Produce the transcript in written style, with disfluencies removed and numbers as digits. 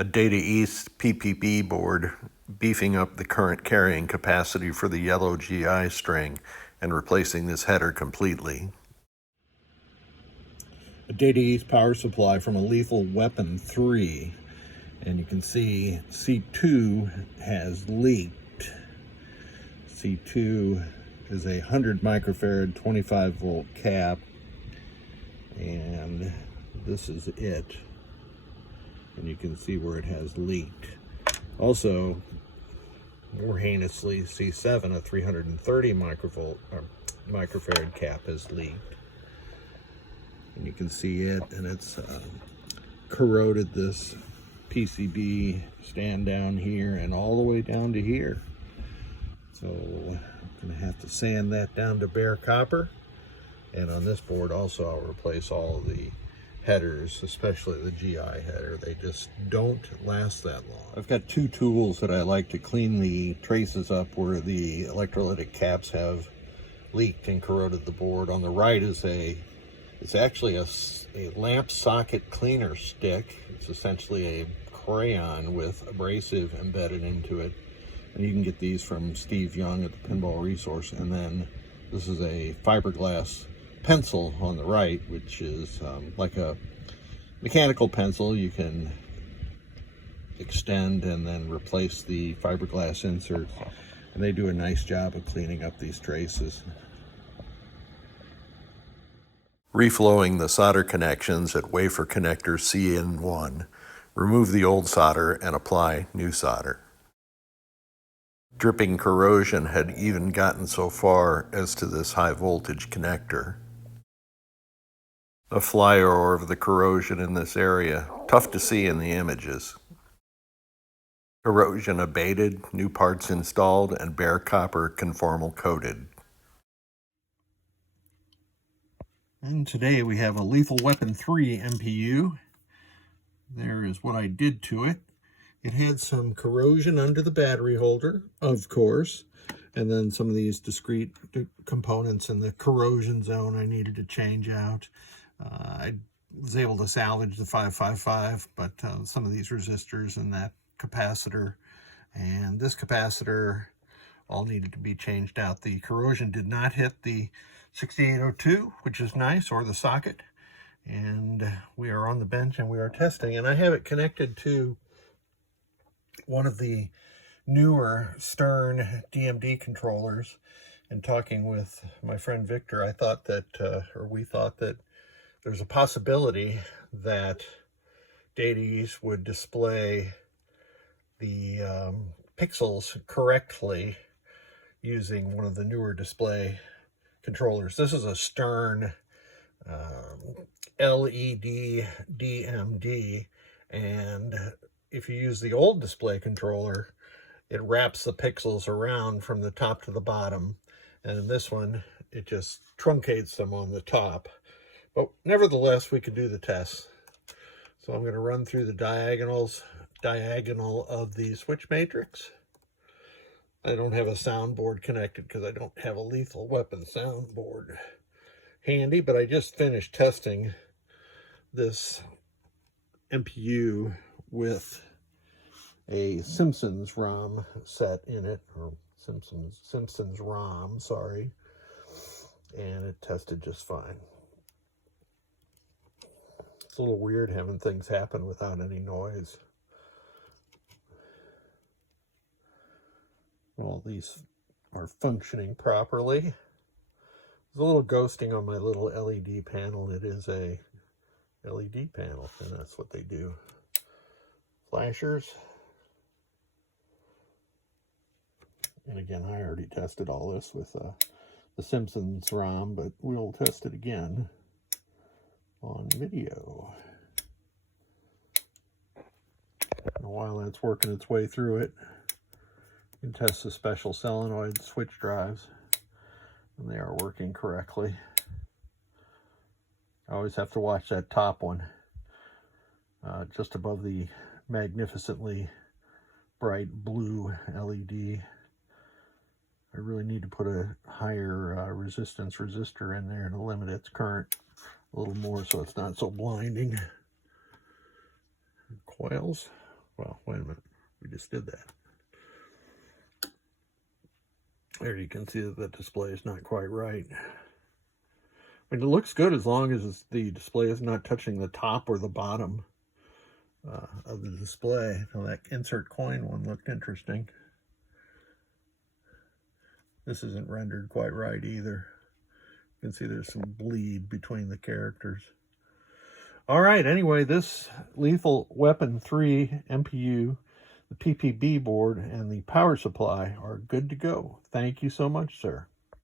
A Data East PPB board beefing up the current carrying capacity for the yellow GI string and replacing this header completely. A Data East power supply from a Lethal Weapon 3, and you can see C2 has leaked. C2 is a 100 microfarad 25 volt cap, and this is it. And you can see where it has leaked. Also, more heinously, C7, a 330 microfarad cap has leaked. And you can see it, and it's corroded this PCB stand down here and all the way down to here. So I'm gonna have to sand that down to bare copper. And on this board also, I'll replace all of the headers, especially the GI header. They just don't last that long. I've got two tools that I like to clean the traces up where the electrolytic caps have leaked and corroded the board. On the right is it's actually a lamp socket cleaner stick. It's essentially a crayon with abrasive embedded into it. And you can get these from Steve Young at the Pinball Resource. And then this is a fiberglass pencil on the right, which is like a mechanical pencil. You can extend and then replace the fiberglass inserts, and they do a nice job of cleaning up these traces. Reflowing the solder connections at wafer connector CN1, remove the old solder and apply new solder. Dripping corrosion had even gotten so far as to this high voltage connector. A flyover of the corrosion in this area, tough to see in the images. Corrosion abated, new parts installed, and bare copper conformal coated. And today we have a Lethal Weapon 3 MPU. There is what I did to it. It had some corrosion under the battery holder, of course, and then some of these discrete components in the corrosion zone I needed to change out. I was able to salvage the 555, but some of these resistors and that capacitor and this capacitor all needed to be changed out. The corrosion did not hit the 6802, which is nice, or the socket. And we are on the bench and we are testing, and I have it connected to one of the newer Stern DMD controllers. And talking with my friend Victor, I thought that, we thought that there's a possibility that Data East would display the pixels correctly using one of the newer display controllers. This is a Stern LED DMD, and if you use the old display controller, it wraps the pixels around from the top to the bottom, and in this one it just truncates them on the top. But nevertheless, we could do the test. So I'm going to run through the diagonal of the switch matrix. I don't have a soundboard connected because I don't have a Lethal Weapon soundboard handy, but I just finished testing this MPU with a Simpsons ROM set in it, or Simpsons ROM, sorry, and it tested just fine. It's a little weird having things happen without any noise. All these are functioning properly. There's a little ghosting on my little LED panel. It is a LED panel, and that's what they do. Flashers. And again, I already tested all this with the Simpsons ROM, but we'll test it again on video. And while that's working its way through it, you can test the special solenoid switch drives, and they are working correctly. I always have to watch that top one, just above the magnificently bright blue LED. I really need to put a higher resistance resistor in there to limit its current a little more so it's not so blinding. Coils, Well, wait a minute. We just did that. There you can see that the display is not quite right. I mean, it looks good as long as the display is not touching the top or the bottom of the display. Now that insert coin one looked interesting. This isn't rendered quite right either. You can see there's some bleed between the characters. All right, anyway, this Lethal Weapon 3 MPU, the PPB board, and the power supply are good to go. Thank you so much, sir.